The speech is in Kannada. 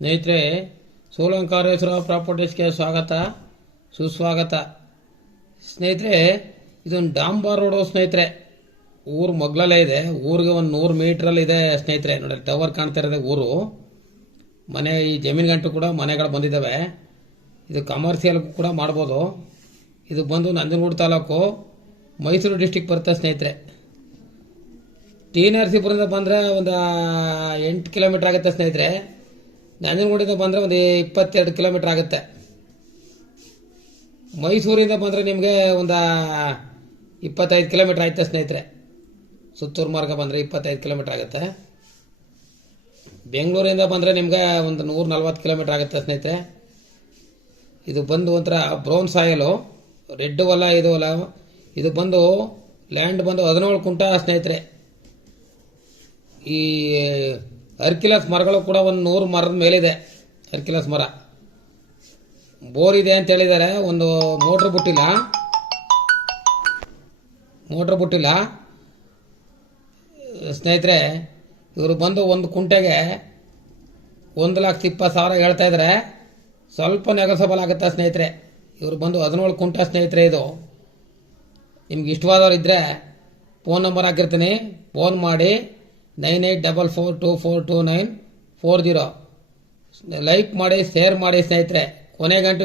ಸ್ನೇಹಿತರೆ, ಸೋಲಂಕಾರೇಶ್ವರ ಪ್ರಾಪರ್ಟೀಸ್ಗೆ ಸ್ವಾಗತ ಸುಸ್ವಾಗತ. ಸ್ನೇಹಿತರೆ, ಇದೊಂದು ಡಾಂಬಾರ್ ರೋಡು ಸ್ನೇಹಿತರೆ. ಊರು ಮಗ್ಲಲ್ಲೇ ಇದೆ. ಊರಿಗೆ ಒಂದು 100 ಮೀಟ್ರಲ್ಲಿ ಇದೆ ಸ್ನೇಹಿತರೆ. ನೋಡಿ, ಟವರ್ ಕಾಣ್ತಾ ಇರೋದೇ ಊರು. ಮನೆ ಈ ಜಮೀನು ಗಂಟು ಕೂಡ ಮನೆಗಳು ಬಂದಿದ್ದಾವೆ. ಇದು ಕಮರ್ಷಿಯಲ್ ಕೂಡ ಮಾಡ್ಬೋದು. ಇದು ಬಂದು ನಂಜನಗೂಡು ತಾಲೂಕು, ಮೈಸೂರು ಡಿಸ್ಟಿಕ್ ಬರುತ್ತೆ ಸ್ನೇಹಿತರೆ. ಟಿ ನರಸೀಪುರದಿಂದ ಬಂದರೆ ಒಂದು 8 ಕಿಲೋಮೀಟರ್ ಆಗುತ್ತೆ ಸ್ನೇಹಿತರೆ. ನಂಜನಗೂಡಿಂದ ಬಂದರೆ ಒಂದು 22 ಕಿಲೋಮೀಟರ್ ಆಗುತ್ತೆ. ಮೈಸೂರಿಂದ ಬಂದರೆ ನಿಮಗೆ ಒಂದು 25 ಕಿಲೋಮೀಟರ್ ಆಯ್ತು ಸ್ನೇಹಿತರೆ. ಸುತ್ತೂರು ಮಾರ್ಗ ಬಂದರೆ 25 ಕಿಲೋಮೀಟರ್ ಆಗುತ್ತೆ. ಬೆಂಗಳೂರಿಂದ ಬಂದರೆ ನಿಮಗೆ ಒಂದು 140 ಕಿಲೋಮೀಟರ್ ಆಗುತ್ತೆ ಸ್ನೇಹಿತರೆ. ಇದು ಬಂದು ಒಂಥರ ಬ್ರೌನ್ ಸಾಯಲು, ರೆಡ್ ಹೊಲ ಇದು ಹೊಲ. ಇದು ಬಂದು ಲ್ಯಾಂಡ್ ಬಂದು 17 ಕುಂಟ ಸ್ನೇಹಿತರೆ. ಈ ಅರ್ಕಿಲಸ್ ಮರಗಳು ಕೂಡ ಒಂದು 100 ಮರದ ಮೇಲಿದೆ. ಅರ್ಕಿಲಸ್ ಮರ ಬೋರ್ ಇದೆ ಅಂತ ಹೇಳಿದ್ದಾರೆ. ಒಂದು ಮೋಟ್ರ್ ಬಿಟ್ಟಿಲ್ಲ ಸ್ನೇಹಿತರೆ. ಇವರು ಬಂದು ಒಂದು ಕುಂಟೆಗೆ 1,20,000 ಹೇಳ್ತಾ ಇದ್ದಾರೆ. ಸ್ವಲ್ಪ ನೆಗೋಸಬಲ್ ಆಗುತ್ತೆ ಸ್ನೇಹಿತರೆ. ಇವರು ಬಂದು 17 ಕುಂಟ ಸ್ನೇಹಿತರೆ. ಇದು ನಿಮ್ಗೆ ಇಷ್ಟವಾದವ್ರು ಇದ್ದರೆ ಫೋನ್ ನಂಬರ್ ಹಾಕಿರ್ತೀನಿ, ಫೋನ್ ಮಾಡಿ 9844242940. ಲೈಕ್ ಮಾಡಿ, ಶೇರ್ ಮಾಡಿ ಸ್ನೇಹಿತರೆ. ಕೊನೆಗಂಟು